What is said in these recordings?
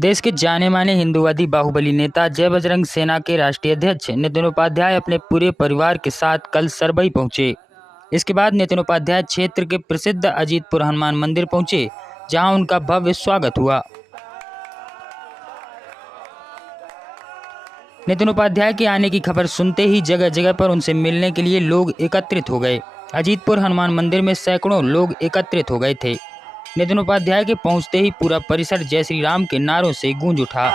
देश के जाने माने हिंदूवादी बाहुबली नेता जय बजरंग सेना के राष्ट्रीय अध्यक्ष नितिन उपाध्याय अपने पूरे परिवार के साथ कल सरबई पहुंचे। इसके बाद नितिन उपाध्याय क्षेत्र के प्रसिद्ध अजीतपुर हनुमान मंदिर पहुंचे, जहां उनका भव्य स्वागत हुआ। नितिन उपाध्याय के आने की खबर सुनते ही जगह जगह पर उनसे मिलने के लिए लोग एकत्रित हो गए। अजीतपुर हनुमान मंदिर में सैकड़ों लोग एकत्रित हो गए थे। नितिन उपाध्याय के पहुंचते ही पूरा परिसर जय श्री राम के नारों से गूंज उठा।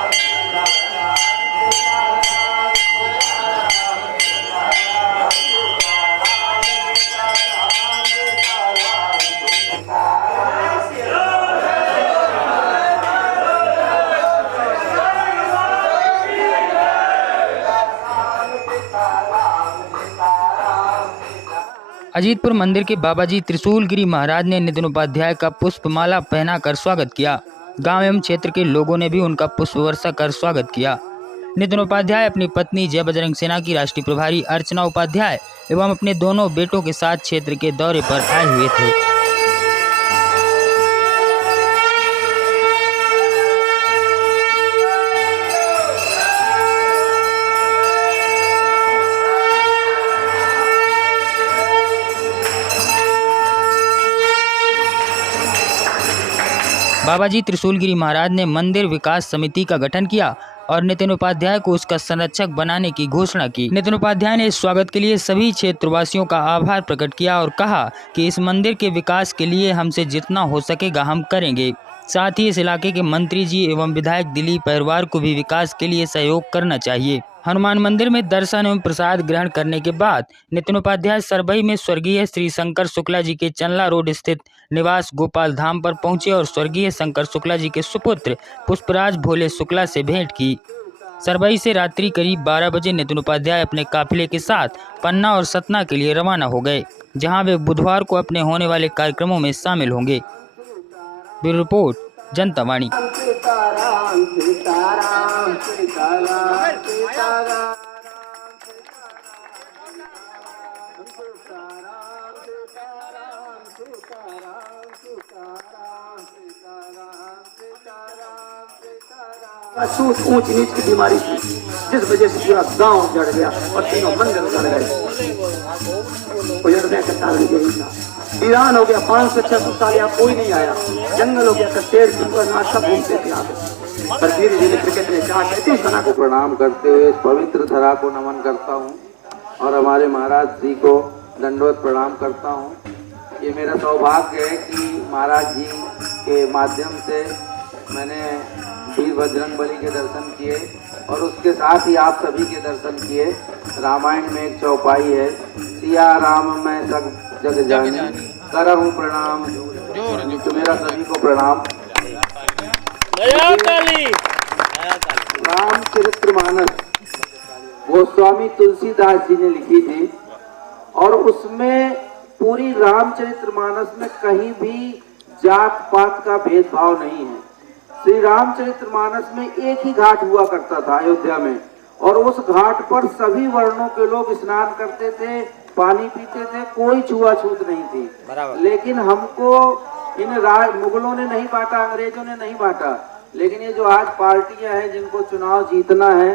अजीतपुर मंदिर के बाबाजी त्रिशूलगिरी महाराज ने नितिन उपाध्याय का पुष्पमाला पहनाकर स्वागत किया। गांव एवं क्षेत्र के लोगों ने भी उनका पुष्प वर्षा कर स्वागत किया। नितिन उपाध्याय अपनी पत्नी जय बजरंग सेना की राष्ट्रीय प्रभारी अर्चना उपाध्याय एवं अपने दोनों बेटों के साथ क्षेत्र के दौरे पर आए हुए थे। बाबाजी त्रिशूलगिरी महाराज ने मंदिर विकास समिति का गठन किया और नितिन उपाध्याय को उसका संरक्षक बनाने की घोषणा की। नितिन उपाध्याय ने इस स्वागत के लिए सभी क्षेत्रवासियों का आभार प्रकट किया और कहा कि इस मंदिर के विकास के लिए हमसे जितना हो सकेगा हम करेंगे। साथ ही इस इलाके के मंत्री जी एवं विधायक दिलीप अहिरवार को भी विकास के लिए सहयोग करना चाहिए। हनुमान मंदिर में दर्शन एवं प्रसाद ग्रहण करने के बाद नितिन उपाध्याय सरबई में स्वर्गीय श्री शंकर शुक्ला जी के चंदला रोड स्थित निवास गोपाल धाम पर पहुंचे और स्वर्गीय शंकर शुक्ला जी के सुपुत्र पुष्पराज भोले शुक्ला से भेंट की। सरबई से रात्रि करीब 12 बजे नितिन उपाध्याय अपने काफिले के साथ पन्ना और सतना के लिए रवाना हो गए, जहां वे बुधवार को अपने होने वाले कार्यक्रमों में शामिल होंगे। ब्यूरो रिपोर्ट, जनता वाणी। ऊंच नीच की बीमारी थी, जिस वजह से पूरा गांव जड़ गया और तीनों मंदिर उजड़ गए। उजड़ने का कारण यही था, वीरान हो गया। 500-600 साल यहाँ कोई नहीं आया, जंगल हो गया। पेड़ सब घूमते थे यहाँ पर धीरे धीरे क्रिकेट ने 4-37 सना को प्रणाम करते हुए इस पवित्र धरा को नमन करता हूँ और हमारे महाराज जी को दंडवत प्रणाम करता हूँ। ये मेरा सौभाग्य है कि महाराज जी के माध्यम से मैंने वीर बजरंगबली के दर्शन किए और उसके साथ ही आप सभी के दर्शन किए। रामायण में एक चौपाई है, सिया राम मैं सब जग जानी करहूं प्रणाम। तो मेरा सभी को प्रणाम। रामचरितमानस गोस्वामी तुलसीदास जी ने लिखी थी और उसमें पूरी रामचरितमानस में कहीं भी जात पात का भेदभाव नहीं है। श्री रामचरितमानस में एक ही घाट हुआ करता था अयोध्या में, और उस घाट पर सभी वर्णों के लोग स्नान करते थे, पानी पीते थे, कोई छुआछूत नहीं थी। लेकिन हमको इन मुगलों ने नहीं बांटा, अंग्रेजों ने नहीं बांटा, लेकिन ये जो आज पार्टियां हैं जिनको चुनाव जीतना है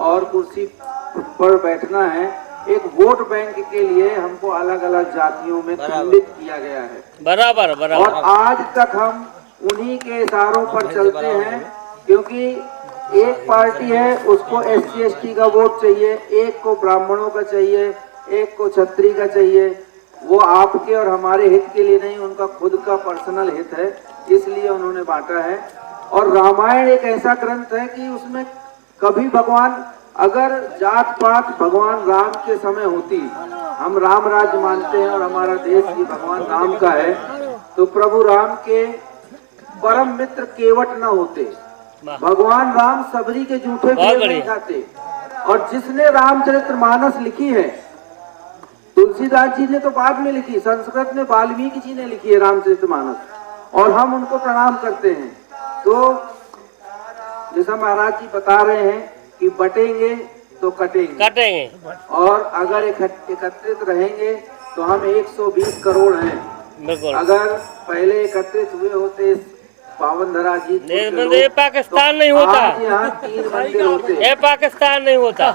और कुर्सी पर बैठना है, एक वोट बैंक के लिए हमको अलग अलग जातियों में खंडित किया गया है। बराबर। और आज तक हम उन्हीं के इशारों पर चलते हैं, क्योंकि एक पार्टी है उसको SC ST का वोट चाहिए, एक को ब्राह्मणों का चाहिए, एक को क्षत्रिय का चाहिए। वो आपके और हमारे हित के लिए नहीं, उनका खुद का पर्सनल हित है, इसलिए उन्होंने बांटा है। और रामायण एक ऐसा ग्रंथ है कि उसमें कभी भगवान, अगर जात पात भगवान राम के समय होती, हम राम राज्य मानते हैं और हमारा देश भी भगवान राम का है, तो प्रभु राम के परम मित्र केवट न होते। भगवान राम सबरी के जूठे नहीं खाते। और जिसने रामचरितमानस लिखी है, तुलसीदास जी ने तो बाद में लिखी, संस्कृत में वाल्मीकि जी ने लिखी है रामचरितमानस, और हम उनको प्रणाम करते हैं। तो जैसा महाराज जी बता रहे हैं कि बटेंगे तो कटेंगे, और अगर एकत्रित रहेंगे तो हम 120 करोड़ हैं। अगर पहले एकत्रित हुए होते पावन धरा जी ये पाकिस्तान नहीं होता, आज यहाँ 3 मंदिर होते। ये पाकिस्तान नहीं होता।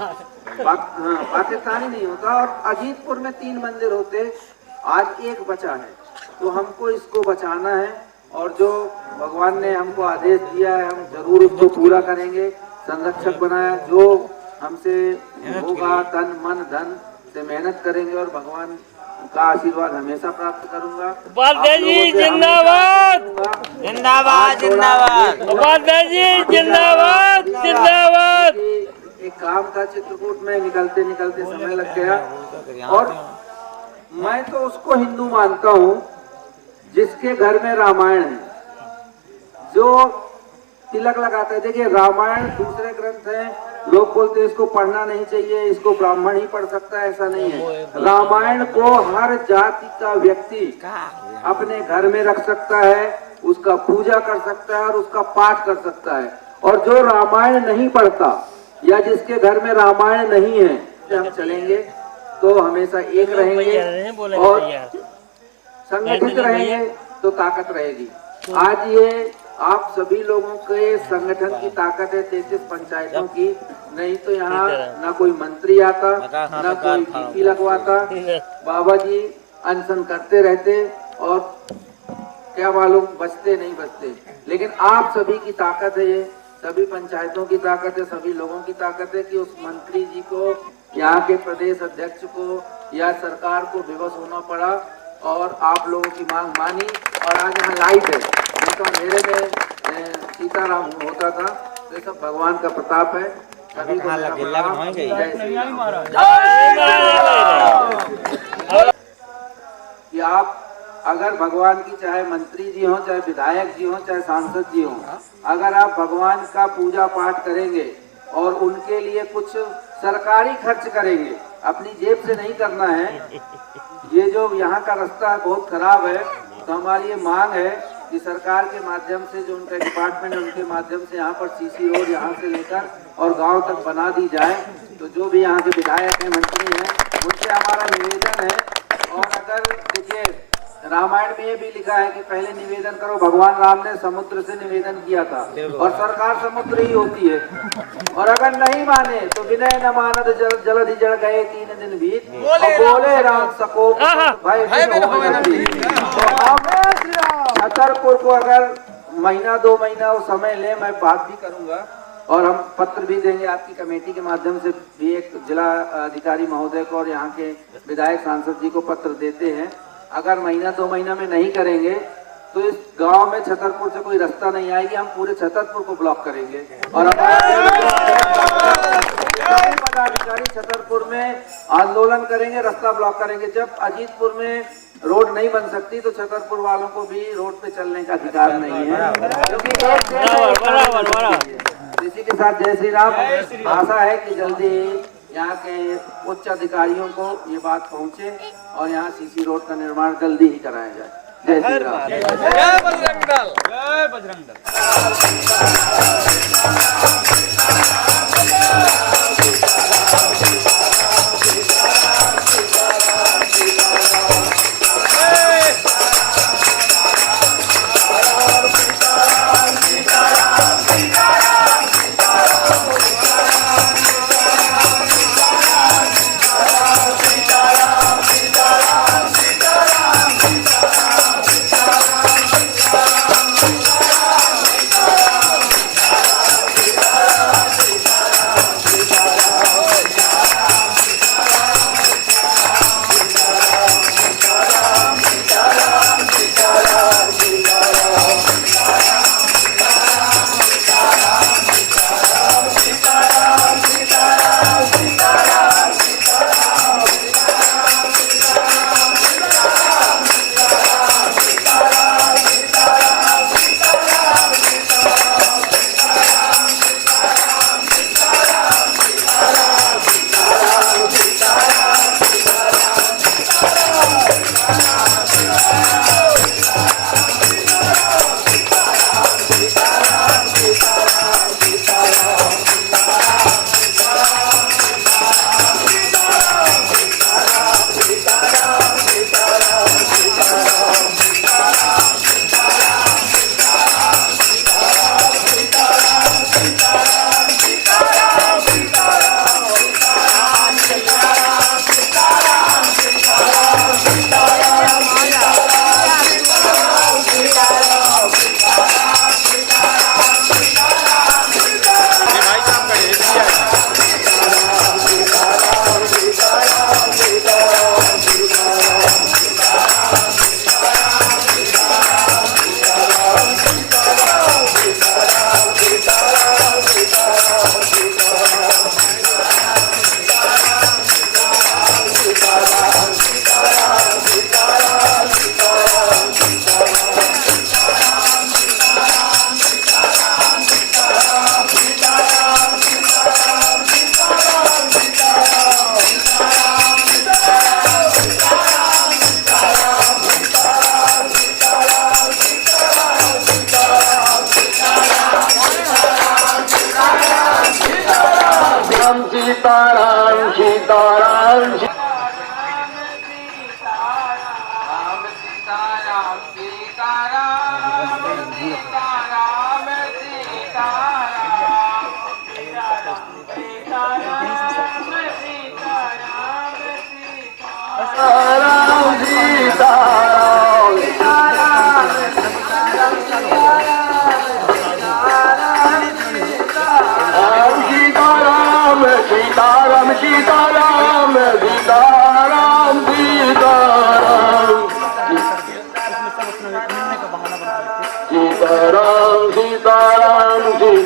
हाँ, पाकिस्तानी नहीं होता। और अजीतपुर में 3 मंदिर होते, आज एक बचा है। तो हमको इसको बचाना है और जो भगवान ने हमको आदेश दिया है हम जरूर उसको पूरा करेंगे। संरक्षक बनाया, जो हमसे होगा तन मन धन से मेहनत करेंगे और भगवान का आशीर्वाद हमेशा प्राप्त करूंगा। उपाध्याय जी जिंदाबाद, जिंदाबाद जिंदाबाद। उपाध्याय जी जिंदाबाद जिंदाबाद। एक काम था चित्रकूट में, निकलते निकलते समय लग गया। और मैं तो उसको हिंदू मानता हूँ जिसके घर में रामायण है, जो तिलक लगाता है। देखिए रामायण दूसरे ग्रंथ है, लोग बोलते हैं इसको पढ़ना नहीं चाहिए, इसको ब्राह्मण ही पढ़ सकता है, ऐसा नहीं है। रामायण को हर जाति का व्यक्ति अपने घर में रख सकता है, उसका पूजा कर सकता है और उसका पाठ कर सकता है। और जो रामायण नहीं पढ़ता या जिसके घर में रामायण नहीं है, हम चलेंगे तो हमेशा एक रहेंगे और संगठित रहेंगे तो ताकत रहेगी। आज ये आप सभी लोगों के संगठन की ताकत है 33 पंचायतों की। नहीं तो यहाँ ना कोई मंत्री आता, ना कोई डीपी लगवाता। बाबा जी अनशन करते रहते और क्या मालूम बचते नहीं बचते। लेकिन आप सभी की ताकत है, ये सभी पंचायतों की ताकत है, सभी लोगों की ताकत है कि उस मंत्री जी को, यहाँ के प्रदेश अध्यक्ष को या सरकार को विवश होना पड़ा और आप लोगों की मांग मानी। और आज यहाँ लाइट है, नहीं तो अंधेरे में सीताराम होता था। तो ये सब भगवान का प्रताप है। सभी को मेरा प्रणाम। जय श्री राम। कि आप अगर भगवान की चाहे मंत्री जी हो, चाहे विधायक जी हो, चाहे सांसद जी हो, अगर आप भगवान का पूजा पाठ करेंगे और उनके लिए कुछ सरकारी खर्च करेंगे, अपनी जेब से नहीं करना है। ये जो यहाँ का रास्ता है बहुत खराब है, तो हमारी ये मांग है कि सरकार के माध्यम से जो उनका डिपार्टमेंट है उनके माध्यम से यहाँ पर सीसी रोड यहाँ से लेकर और गांव तक बना दी जाए। तो जो भी यहाँ के विधायक हैं, मंत्री हैं, उनसे हमारा निवेदन है। और अगर देखिए रामायण में ये भी लिखा है कि पहले निवेदन करो। भगवान राम ने समुद्र से निवेदन किया था और सरकार समुद्र ही होती है। और अगर नहीं माने तो विनय न मानद जलधि जल गए 3 दिन बीत और बोले राम सको भाई। छतरपुर को अगर महीना 2 महीना वो समय ले, मैं बात भी करूंगा और हम पत्र भी देंगे आपकी कमेटी के माध्यम से भी। एक जिला अधिकारी महोदय को और यहाँ के विधायक सांसद जी को पत्र देते हैं। अगर महीना 2 महीना में नहीं करेंगे तो इस गांव में छतरपुर से कोई रास्ता नहीं आएगी। हम पूरे छतरपुर को ब्लॉक करेंगे और पदाधिकारी छतरपुर में आंदोलन करेंगे, रास्ता ब्लॉक करेंगे। जब अजीतपुर में रोड नहीं बन सकती तो छतरपुर वालों को भी रोड पे चलने का अधिकार नहीं है, क्योंकि इसी के साथ जय श्री राम। आशा है कि जल्दी यहाँ के उच्च अधिकारियों को ये बात पहुँचे और यहाँ सीसी रोड का निर्माण जल्दी ही कराया जाए। जय श्री राम। जय बजरंग दल। जय बजरंग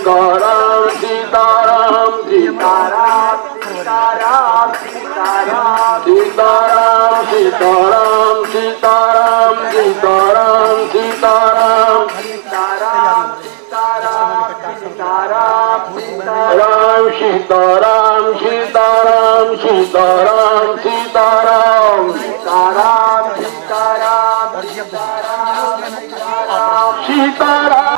सीताराम सीताराम सीताराम सीताराम सीताराम सीताराम सीताराम सीताराम सीताराम सीताराम सीताराम सीताराम सीताराम राम सीताराम सीताराम सीताराम सीताराम सीताराम सीताराम सीताराम